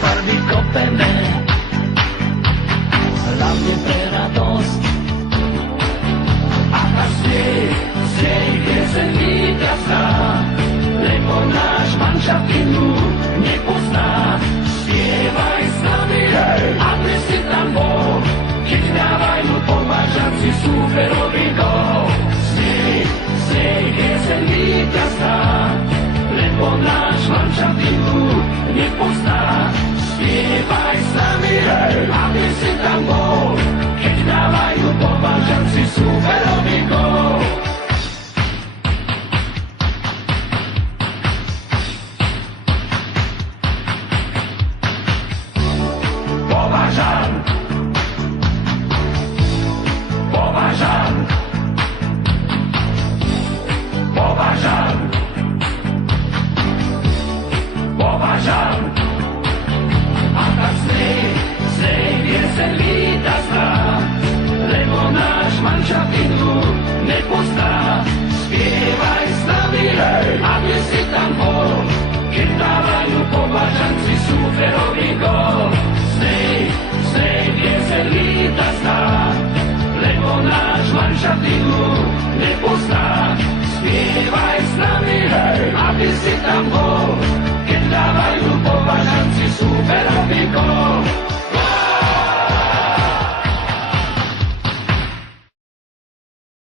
farby kopeme, hlavne pre radosť. A tak znej pieseň víťazná, lebo náš manšaft inú nepozná. Spievaj s nami, aby si tam bol, keď dávajú pomážaci súperový gól. Znej pieseň víťazná, lebo náš manšaft inú nepozná. Spievaj s nami, aby si tam bol, keď dávajú pomážaci súperový gól. Považan, Považan, Považan, Považan. A tak znej pieseň víťazná, lebo náš manšaft inú nepozná. Spievaj s nami, aby si tam bol, keď dávajú Považanci súperový gól. Znej pieseň víťazná, lebo náš manšaft